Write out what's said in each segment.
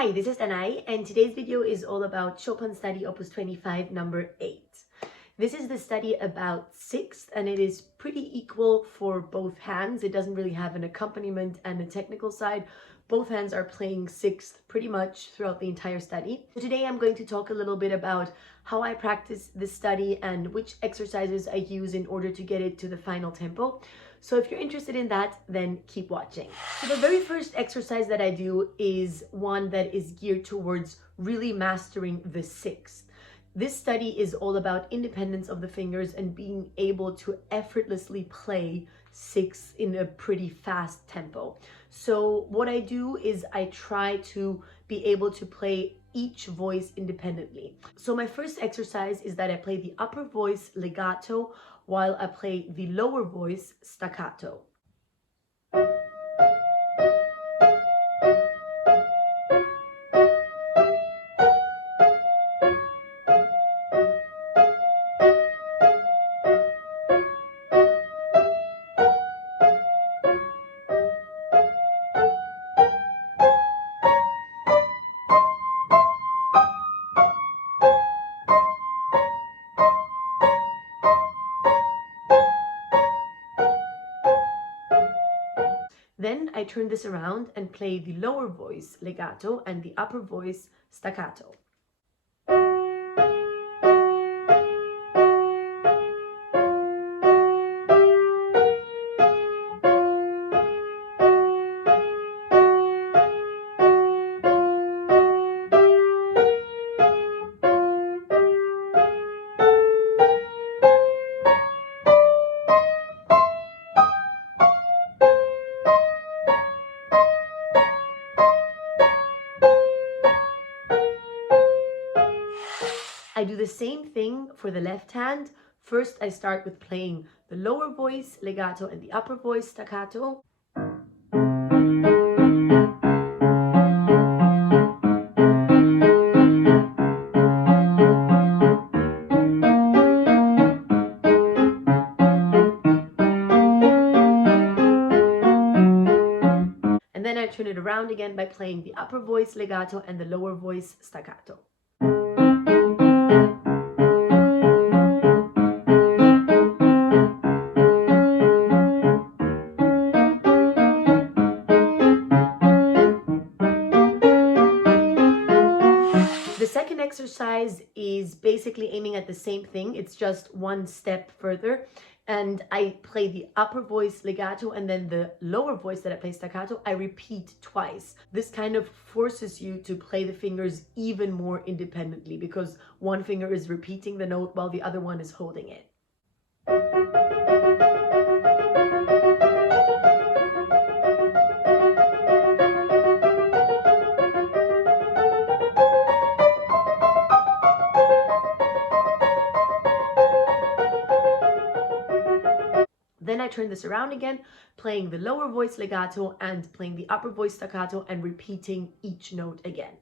Hi, this is Danae, and today's video is all about Chopin Study Opus 25, number 8. This is the study about sixth, and it is pretty equal for both hands. It doesn't really have an accompaniment and a technical side. Both hands are playing sixth pretty much throughout the entire study. Today I'm going to talk a little bit about how I practice this study and which exercises I use in order to get it to the final tempo. So if you're interested in that, then keep watching. So the very first exercise that I do is one that is geared towards really mastering the sixth. This study is all about independence of the fingers and being able to effortlessly play sixths in a pretty fast tempo. So what I do is I try to be able to play each voice independently. So my first exercise is that I play the upper voice legato while I play the lower voice staccato. Then I turn this around and play the lower voice legato and the upper voice staccato. I do the same thing for the left hand. First, I start with playing the lower voice legato and the upper voice staccato. And then I turn it around again by playing the upper voice legato and the lower voice staccato. The second exercise is basically aiming at the same thing. It's just one step further. And I play the upper voice legato and then the lower voice that I play staccato, I repeat twice. This kind of forces you to play the fingers even more independently because one finger is repeating the note while the other one is holding it. Then I turn this around again, playing the lower voice legato and playing the upper voice staccato and repeating each note again.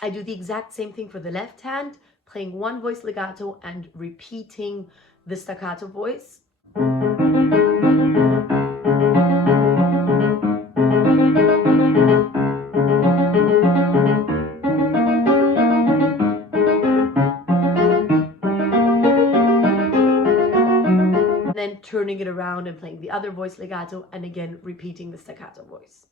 I do the exact same thing for the left hand, playing one voice legato and repeating the staccato voice. Then turning it around and playing the other voice legato and again repeating the staccato voice.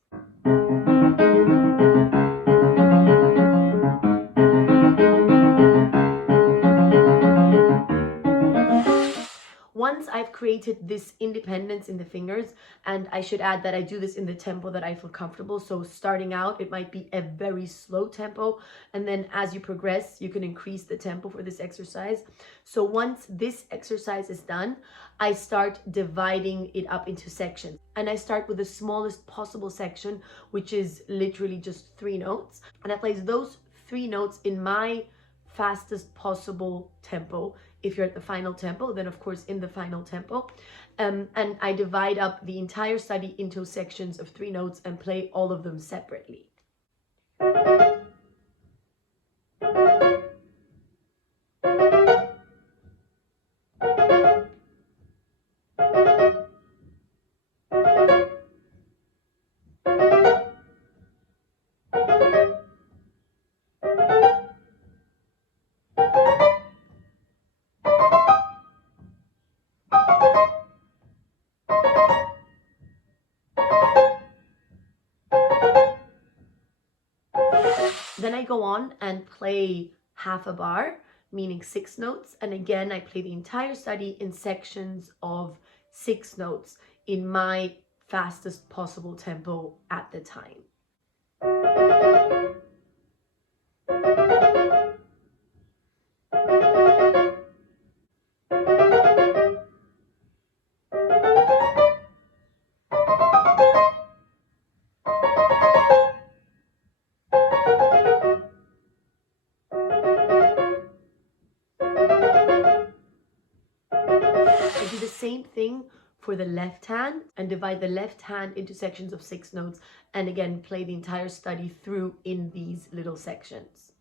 Once I've created this independence in the fingers, and I should add that I do this in the tempo that I feel comfortable. So starting out, it might be a very slow tempo. And then as you progress, you can increase the tempo for this exercise. So once this exercise is done, I start dividing it up into sections. And I start with the smallest possible section, which is literally just 3 notes. And I play those 3 notes in my fastest possible tempo If you're at the final tempo, then of course in the final tempo. And I divide up the entire study into sections of 3 notes and play all of them separately. Then I go on and play half a bar, meaning 6 notes. And again, I play the entire study in sections of 6 notes in my fastest possible tempo at the time. I do the same thing for the left hand and divide the left hand into sections of 6 notes, and again play the entire study through in these little sections.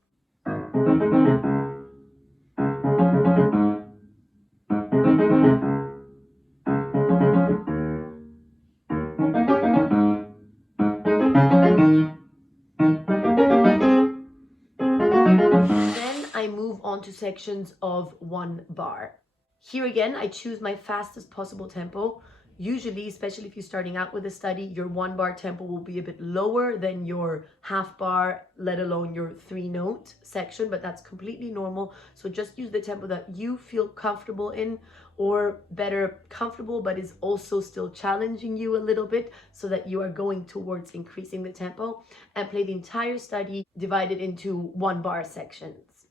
Then I move on to sections of 1 bar. Here again, I choose my fastest possible tempo. Usually, especially if you're starting out with a study, your 1 bar tempo will be a bit lower than your half bar, let alone your 3 note section, but that's completely normal. So just use the tempo that you feel comfortable in, or better, comfortable, but is also still challenging you a little bit, so that you are going towards increasing the tempo, and play the entire study divided into 1 bar sections.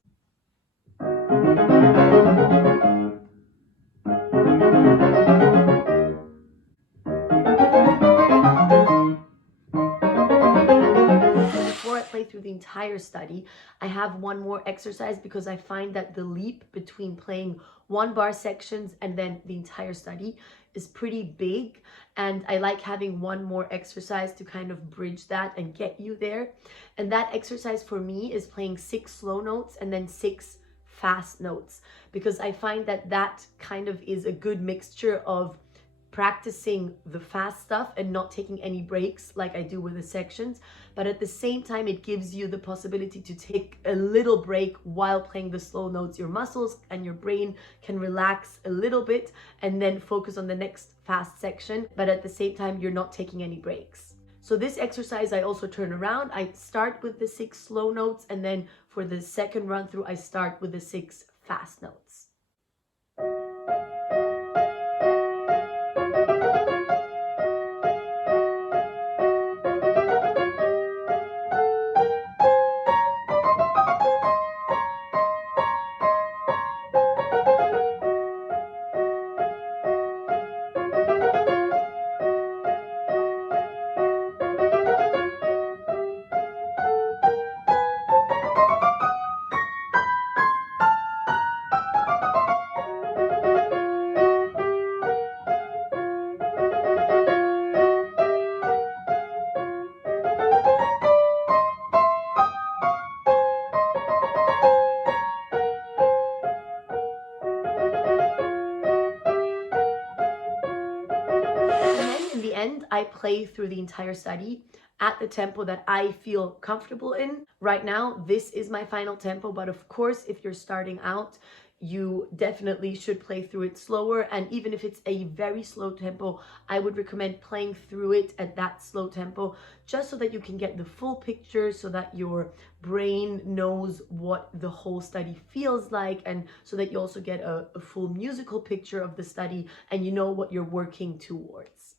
Before I play through the entire study, I have one more exercise, because I find that the leap between playing 1 bar sections and then the entire study is pretty big, and I like having one more exercise to kind of bridge that and get you there. And that exercise for me is playing 6 slow notes and then 6 fast notes, because I find that that kind of is a good mixture of practicing the fast stuff and not taking any breaks like I do with the sections, but at the same time it gives you the possibility to take a little break while playing the slow notes. Your muscles and your brain can relax a little bit and then focus on the next fast section, but at the same time you're not taking any breaks. So this exercise I also turn around. I start with the 6 slow notes, and then for the second run through I start with the 6 fast notes. I play through the entire study at the tempo that I feel comfortable in. Right now, this is my final tempo, but of course, if you're starting out, you definitely should play through it slower. And even if it's a very slow tempo, I would recommend playing through it at that slow tempo, just so that you can get the full picture, so that your brain knows what the whole study feels like, and so that you also get a full musical picture of the study and you know what you're working towards.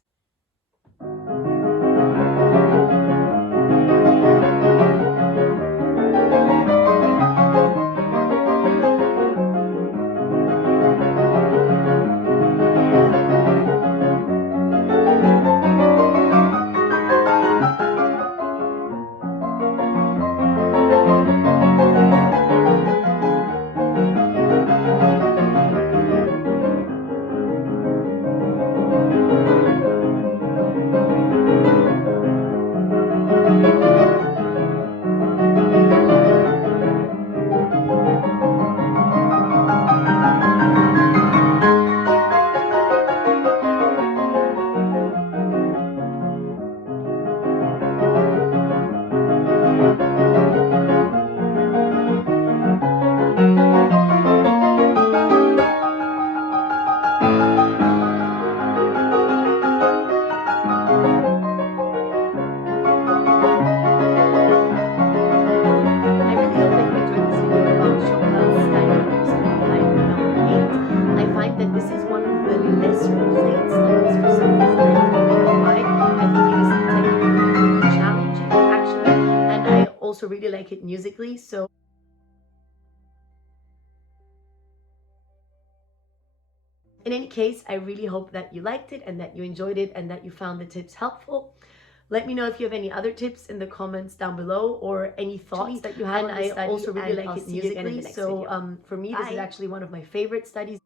also really like it musically. So in any case, I really hope that you liked it and that you enjoyed it and that you found the tips helpful. Let me know if you have any other tips in the comments down below or any thoughts that you have on the study. I also really like it musically. So for me, this is actually one of my favorite studies.